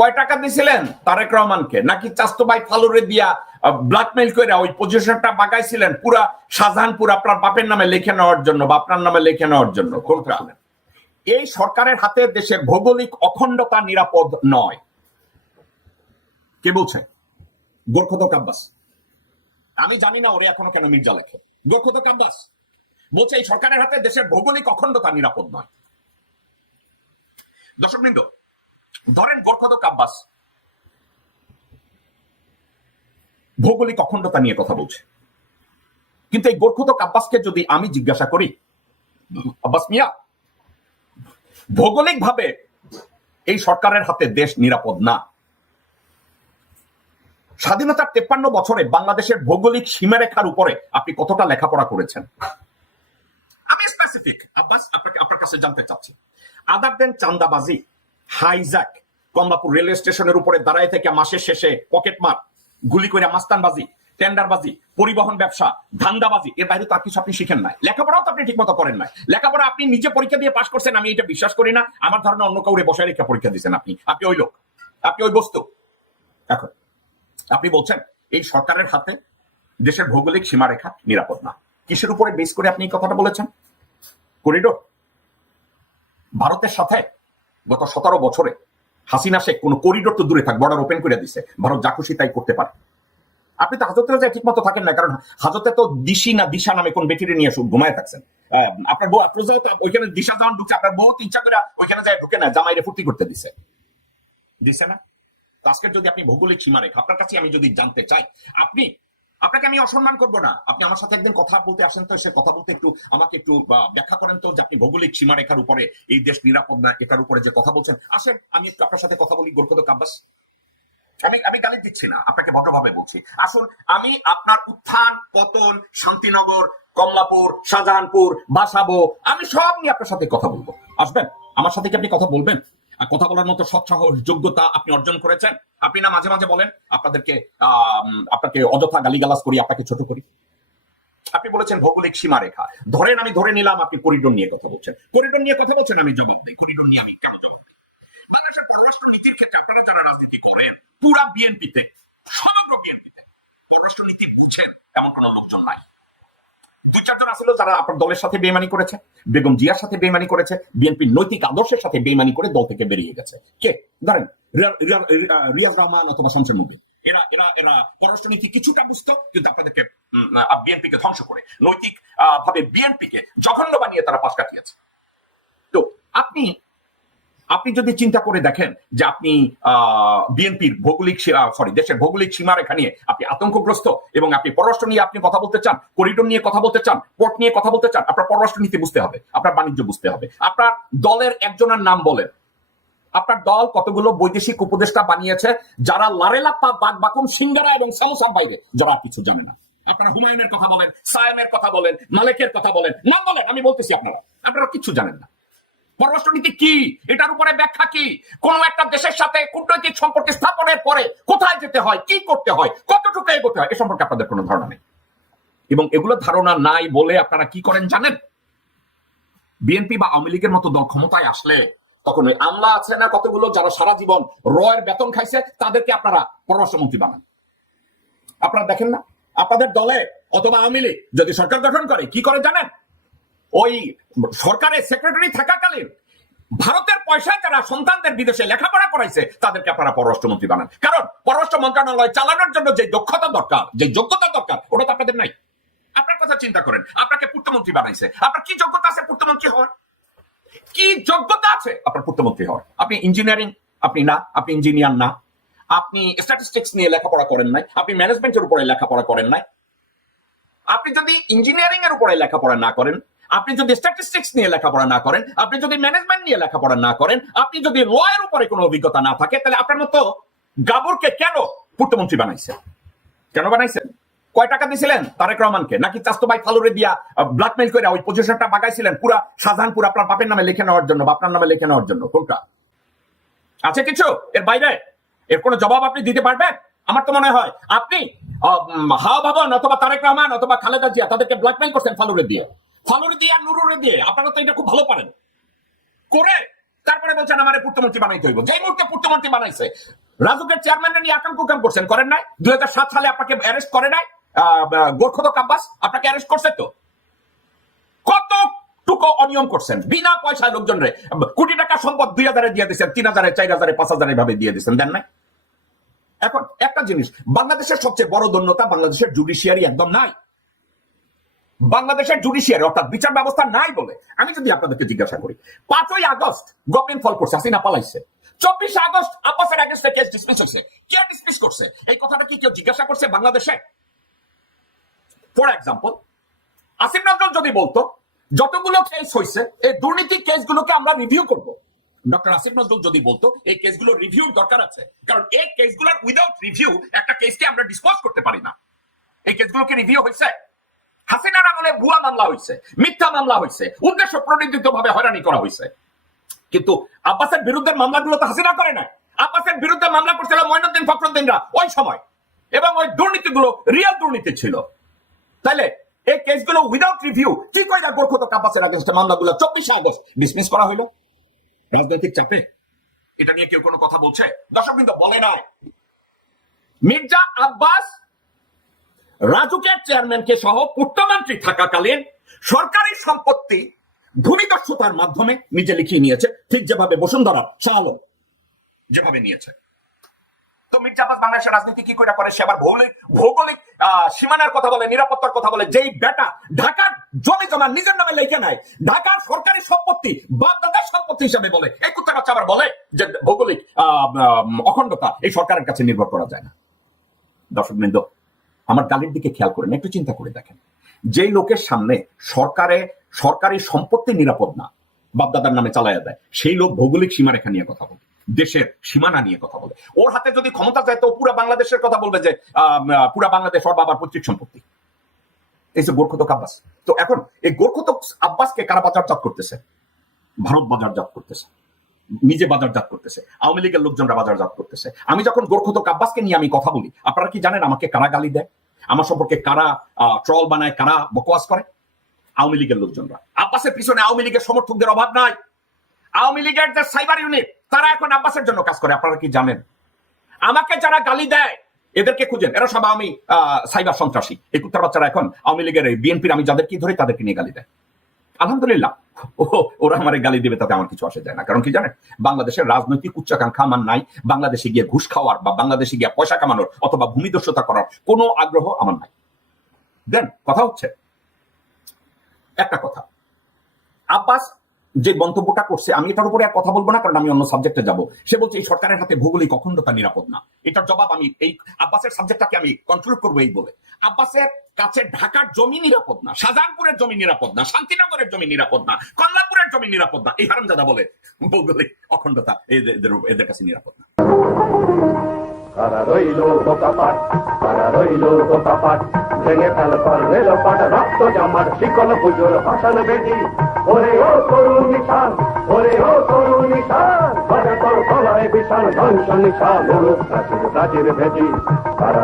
কয় টাকা দিছিলেন তারেক রহমানকে, নাকি চাস্তো ভাই ফালুরে দিয়া ব্ল্যাকমেইল করে ওই পজিশনটা বাগাইছিলেন পুরা শাহজাহানপুর আপনার বাপের নামে লিখে নেওয়ার জন্য বা আপনার নামে লিখে নেওয়ার জন্য? কোনটা? এই সরকারের হাতে দেশের ভৌগোলিক অখণ্ডতা নিরাপদ নয়। কে বলছে? গোরখদক আব্বাস। আমি জানি না ওরে এখনো কেন মির্জা লেখে। গোরখদক আব্বাস বলছে এই সরকারের হাতে দেশের ভৌগোলিক অখণ্ডতা নিরাপদ নয়। দর্শকবৃন্দ, ধরেন গোরখদক আব্বাস ভৌগোলিক অখণ্ডতা নিয়ে কথা বলছে, কিন্তু এই গোরখদক আব্বাসকে যদি আমি জিজ্ঞাসা করি, আব্বাস মিয়া, ভৌগোলিক ভাবে এই সরকারের হাতে দেশ নিরাপদ না, স্বাধীনতার 53 বছরে বাংলাদেশের ভৌগোলিক সীমারেখার উপরে আপনি কতটা লেখাপড়া করেছেন? আমি স্পেসিফিক আব্বাস আপনার কাছে জানতে চাচ্ছি। আদার দেন চান্দাবাজি, হাইজ্যাক, কমলাপুর রেলওয়ে স্টেশনের উপরে দাঁড়ায় থেকে মাসের শেষে পকেটমার, গুলি করে মাস্তানবাজি, টেন্ডারবাজি, পরিবহন ব্যবসা, ধান্দাবাজি, এর বাইরে তার কিছু আপনি শিখেন নাই। লেখাপড়াও তো আপনি ঠিক মতো করেন নাই। লেখাপড়া আপনি নিজে পরীক্ষা দিয়ে পাশ করছেন, আমি এটা বিশ্বাস করি না। আমার ধারণা অন্য কাউরে বসায় রেখে পরীক্ষা দিচ্ছেন আপনি। আপনি ওই লোক, আপনি ওই বস্তু। এখন আপনি বলছেন এই সরকারের হাতে দেশের ভৌগোলিক সীমারেখা নিরাপদ না। কিসের উপরে বেস করে আপনি এই কথাটা বলেছেন? করিডোর। ভারতের সাথে গত 17 বছরে হাসিনা শেখ কোন করিডোর তো দূরে থাক, বর্ডার ওপেন করে দিছে, ভারত যা খুশি তাই করতে পারে। আপনি তো হাজতে ঠিক মতো থাকেন না, কারণ হাজতে তো দিশা নামে কোন বেটিরে নিয়ে ঘুমায় থাকছেন। আপনার বউ ওইখানে দিশা যখন ঢুকছে, আপনার বউ ইচ্ছা করে ওইখানে যায় ঢুকে না, জামাইরে ফুর্তি করতে দিছে না? আজকে যদি আপনি ভৌগোলিক সীমারেখা, আপনার কাছে আমি যদি জানতে চাই, আপনাকে আমি অসম্মান করবো না, আপনি আমার সাথে একদিন কথা বলতে আসেন তো, সে কথা বলতে আমাকে একটু ব্যাখ্যা করেন তো যে আপনি ভৌগোলিক সীমারেখার উপরে এই দেশ নিরাপদ না, এটার উপরে যে কথা বলছেন, আসেন আমি একটু আপনার সাথে কথা বলি। গোরখদক আব্বাস, আমি গালি দিচ্ছি না, আপনাকে ভদ্রভাবে বলছি। আসুন, আমি আপনার উত্থান পতন, শান্তিনগর, কমলাপুর, শাহজাহানপুর, বাসাবো, আমি সব নিয়ে আপনার সাথে কথা বলবো। আসবেন আমার সাথে, কি আপনি কথা বলবেন? আর কথা বলার মতো সৎসাহস, যোগ্যতা আপনি অর্জন করেছেন? আপনি না মাঝে মাঝে বলেন আপনাকে অযথা গালিগালাজ করি, আপনাকে ছোট করি। আপনি বলেছেন ভৌগোলিক সীমারেখা, আমি ধরে নিলাম আপনি করিডোর নিয়ে কথা বলছেন। করিডোর নিয়ে কথা বলছেন, আমি জবাব দিই। করিডোর নিয়ে আমি কেন জবাব দিই? বাংলাদেশের পররাষ্ট্র নীতির ক্ষেত্রে আপনারা যারা রাজনীতি করেন, পুরা বিএনপিতে, সমগ্র বিএনপিতে পররাষ্ট্র নীতি বুঝছেন এমন কোন লোকজন নাই। 2-4 জন আসলে যারা আপনার দলের সাথে বেইমানি করেছে, বেগম জিয়ার সাথে বেইমানি করেছে, বিএনপির নৈতিক আদর্শের সাথে বেইমানি করে দল থেকে বেরিয়ে গেছে। কে? ধরেন রিয়াজ রহমান অথবা শামসুল মুবিন। এরা পররাষ্ট্র নীতি কিছুটা বুঝতো, কিন্তু আপনাদেরকে বিএনপিকে ধ্বংস করে নৈতিক ভাবে বিএনপিকে জঘন্য বানিয়ে তারা পাশ কাটিয়েছে। তো আপনি যদি চিন্তা করে দেখেন যে আপনি বিএনপির দেশের ভৌগোলিক সীমারেখা নিয়ে আপনি আতঙ্কগ্রস্ত, এবং আপনি পররাষ্ট্র নিয়ে আপনি কথা বলতে চান, করিডোর নিয়ে কথা বলতে চান, পোর্ট নিয়ে কথা বলতে চান, আপনার পররাষ্ট্র নীতি বুঝতে হবে, আপনার বাণিজ্য বুঝতে হবে। আপনার দলের একজনের নাম বলেন। আপনার দল কতগুলো বৈদেশিক উপদেষ্টা বানিয়েছে যারা লারেলাপ্পা, বাগবাকুম, সিঙ্গারা এবং সামোসার বাইরে যারা কিছু জানে না। আপনারা হুমায়ুনের কথা বলেন, সায়েমের কথা বলেন, মালেকের কথা বলেন, নাম বলেন, আমি বলতেছি আপনারা কিছু জানেন না। পররাষ্ট্রনীতি কি, এটার উপরে ব্যাখ্যা কি, কোন একটা দেশের সাথে কূটনৈতিক সম্পর্ক স্থাপনের পরে কোথায় যেতে হয়, কি করতে হয়, কতটুকু এগোতে হয়, এ সম্পর্কে আপনাদের কোনো ধারণা নেই। এবং এগুলো ধারণা নাই বলে আপনারা কি করেন জানেন? বিএনপি বা আওয়ামী লীগের মতো দল ক্ষমতায় আসলে তখন ওই আমলা আছে না কতগুলো, যারা সারা জীবন রয়ের বেতন খাইছে, তাদেরকে আপনারা পররাষ্ট্রমন্ত্রী বানান। আপনারা দেখেন না, আপনাদের দলে অথবা আওয়ামী লীগ যদি সরকার গঠন করে, কি করে জানেন? ওই সরকারের সেক্রেটারি থাকাকালীন ভারতের পয়সায় যারা সন্তানদের বিদেশে লেখাপড়া করাইছে, তাদেরকে আপনারা পররাষ্ট্রমন্ত্রী বানান। কারণ পররাষ্ট্র মন্ত্রণালয় চালানোর জন্য যে দক্ষতা দরকার, যে যোগ্যতা দরকার, ওটা তো আপনাদের নাই। আপনার কথা চিন্তা করেন, আপনাকে পূর্তমন্ত্রী বানাইছে, আপনার কি যোগ্যতা আছে পূর্তমন্ত্রী হওয়ার? কি যোগ্যতা আছে আপনার পূর্তমন্ত্রী হওয়ার? আপনি ইঞ্জিনিয়ারিং, আপনি ইঞ্জিনিয়ার না, আপনি স্ট্যাটিস্টিক্স নিয়ে লেখাপড়া করেন নাই, আপনি ম্যানেজমেন্টের উপরে লেখাপড়া করেন নাই। আপনি যদি ইঞ্জিনিয়ারিং এর উপরে লেখাপড়া না করেন, আপনি যদি স্ট্যাটিস্টিক্স নিয়ে লেখাপড়া না করেন, আপনি যদি ম্যানেজমেন্ট নিয়ে লেখাপড়া না করেন, আপনি যদি ল এর উপরে কোনো অভিজ্ঞতা না থাকে, তাহলে আপনার মতো গাবরকে কেন পূর্তমন্ত্রী বানাইছে? কেন বানাইছেন? কয় টাকা দিছিলেন তারেক রহমানকে, নাকি চাস্তো ভাই ফালুরে দিয়া ব্ল্যাকমেইল করে ওই পজিশনটা বাগাইছিলেন পুরা শাহজাহানপুর আপনার বাপের নামে লিখে নেওয়ার জন্য বা আপনার নামে লিখে নেওয়ার জন্য? কোনটা আছে কিছু এর বাইরে? এর কোনো জবাব আপনি দিতে পারবেন? আমার তো মনে হয় আপনি হাওয়া ভবন অথবা তারেক রহমান অথবা খালেদা জিয়া তাদেরকে ব্ল্যাকমেইল করছেন ফালুরে দিয়ে, নুরুরে দিয়ে। আপনারা তো এটা খুব ভালো পারেন করে তারপরে বলছেন আমার পূর্তমন্ত্রী বানাইতে হইব। যেই মুহূর্তে পূর্তমন্ত্রী বানাইছে, রাজুকের চেয়ারম্যান নিয়ে আকাম কুকাম করছেন, করেন নাই? 2007 সালে আপনাকে অ্যারেস্ট করে নাই? গোরখদক আব্বাস আপনাকে অ্যারেস্ট করছে তো? কতটুকু অনিয়ম করছেন? বিনা পয়সায় লোকজনরে কোটি টাকা সম্পদ 2000-এ দিয়ে দিচ্ছেন, 3000-এ, 4000-এ, 5000-এ ভাবে দিয়ে দিচ্ছেন, দেন নাই? এখন একটা জিনিস, বাংলাদেশের সবচেয়ে বড় দন্যতা, বাংলাদেশের জুডিশিয়ারি একদম নাই। বাংলাদেশের জুডিশিয়ারি অর্থাৎ বিচার ব্যবস্থা নাই বলে আমি যদি আপনাদেরকে জিজ্ঞাসা করি, 5ই আগস্ট গভর্নমেন্ট ফল করছে, হাসিনা পালাইছে, 24 আগস্ট আব্বাসের এগেইনস্টে কেস ডিসমিস হয়েছে, কে ডিসমিস করছে? এই কথাটা কি কেউ জিজ্ঞাসা করছে বাংলাদেশে? ফর এক্সাম্পল, আসিফ নজরুল যদি বলতো যতগুলো কেস হয়েছে এই দুর্নীতি কেসগুলোকে আমরা রিভিউ করব, ডক্টর আসিফ নজরুল যদি বলতো এই কেসগুলো রিভিউর দরকার আছে, কারণ এই কেসগুলোর উইদাউট রিভিউ একটা কেসকে আমরা ডিসপোজ করতে পারি না। এই কেসগুলোকে রিভিউ হয়েছে? হাসিনার আমলে ভুয়া মামলা হয়েছে, মিথ্যা মামলা হয়েছে, উদ্দেশ্য প্রণোদিত ভাবে হয়রানি করা হয়েছে, কিন্তু আব্বাসের বিরুদ্ধে মামলাগুলো তো হাসিনা করে না। আব্বাসের বিরুদ্ধে মামলা করছিল মঈনুদ্দিন ফখরুদ্দিনরা ওই সময়, এবং ওই দুর্নীতিগুলো রিয়েল দুর্নীতি ছিল। তাইলে এই কেসগুলো উইদাউট রিভিউ কি কইরা গোরখদক আব্বাসের এগেইনস্টে মামলাগুলো 24 আগস্ট ডিসমিস করা হইল? রাজনৈতিক চাপে? এটা নিয়ে কেউ কোনো কথা বলছে? দর্শক কিন্তু বলে নাই। মির্জা আব্বাস রাজুকের চেয়ারম্যানকে সহ পূর্তমন্ত্রী থাকাকালীন সরকারি সম্পত্তি ভূমিদস্যুতার মাধ্যমে নিজে লিখিয়ে নিয়েছে, ঠিক যেভাবে বসুন্ধরা শাহ আলম যেভাবে নিয়েছে। তো মির্জা আব্বাস বাংলাদেশের রাজনীতি কি করে? সে আবার ভৌগোলিক সীমানার কথা বলে, নিরাপত্তার কথা বলে। যেই বেটা ঢাকার জমি জমা নিজের নামে লিখে নেয়, ঢাকার সরকারি সম্পত্তি বাপ দাদার সম্পত্তি হিসাবে বলে, এই কুত্তা বাচ্চা আবার বলে যে ভৌগোলিক অখণ্ডতা এই সরকারের কাছে নির্ভর করা যায় না। দর্শক বৃন্দ, আমার গালির দিকে খেয়াল করেন, একটু চিন্তা করে দেখেন, যেই লোকের সামনে সরকারি সম্পত্তি নিরাপদ না, বাপদাদার নামে চালাইয়া দেয়, সেই লোক ভৌগোলিক সীমারেখা নিয়ে কথা বলে, দেশের সীমানা নিয়ে কথা বলে। ওর হাতে যদি ক্ষমতা যায় তো পুরা বাংলাদেশের কথা বলবে যে পুরা বাংলাদেশ ওর বাবার পৈতৃক সম্পত্তি। এই যে গোরখদক আব্বাস, তো এখন এই গোরখদক আব্বাসকে কারা বাজারজাত করতেছে? ভারত বাজারজাত করতেছে, নিজে বাজারজাত করতেছে, আওয়ামী লীগের লোকজনরা বাজারজাত করতেছে। আমি যখন গোরখদক আব্বাসকে নিয়ে আমি কথা বলি, আপনারা কি জানেন আমাকে কারা গালি দেয়, আমার সম্পর্কে কারা ট্রল বানায়, কারা বকওয়াস করে? আওয়ামী লীগের লোকজনরা। আব্বাসের পিছনে আওয়ামী লীগের সমর্থকদের অভাব নাই। আওয়ামী লীগের যে সাইবার ইউনিট, তারা এখন আব্বাসের জন্য কাজ করে। আপনারা কি জানেন? আমাকে যারা গালি দেয় এদেরকে খুঁজেন, এরা সব আমি সাইবার সন্ত্রাসী। এই কুত্তার বাচ্চারা এখন আওয়ামী লীগের বিএনপির আমি যাদেরকে ধরি তাদেরকে নিয়ে গালি দেয়। আলহামদুলিল্লাহ, ওরা আমার গালি দেবে, তাতে আমার কিছু আসে যায় না। কারণ কি জানেন, বাংলাদেশের রাজনৈতিক উচ্চাকাঙ্ক্ষা আমার নাই। বাংলাদেশে গিয়ে ঘুষ খাওয়ার বা বাংলাদেশে গিয়ে পয়সা কামানোর অথবা ভূমিদস্যুতা করার কোনো আগ্রহ আমার নাই। দেন কথা হচ্ছে একটা কথা, আব্বাস যে মন্তব্যটা করছে, আমি এটার উপরে আর কথা বলবো না, কারণ আমি অন্য সাবজেক্টে যাব। সে বলছে এই সরকারের হাতে ভৌগোলিক অখণ্ডতা নিরাপদ না। এটার জবাব আমি এই আব্বাসের সাবজেক্টটাকে আমি কন্ট্রোল করবো এই বলে, আব্বাসের কাছে ঢাকার জমি নিরাপদ না, শাহজাহানপুরের জমি নিরাপদ না, শান্তিনগরের জমি নিরাপদ না, কমলাপুরের জমি নিরাপদ না। এই হারামজাদা বলে ভৌগোলিক অখণ্ডতা এদের কাছে নিরাপদ না। কারা রইল বোকাপাট, কারা রইল বোকাপাট, ভেঙে ফেল কর রেলপাট, রক্ত জমাট শিকল পুজোর ভাষণ বেদি। ওরে ও তরুণ নিশান, ওরে ও তরুণ নিশান, বাজে তোর গলায় বিশাল ধ্বংস নিশান, প্রাচীর প্রাচীর ভেদি। কারা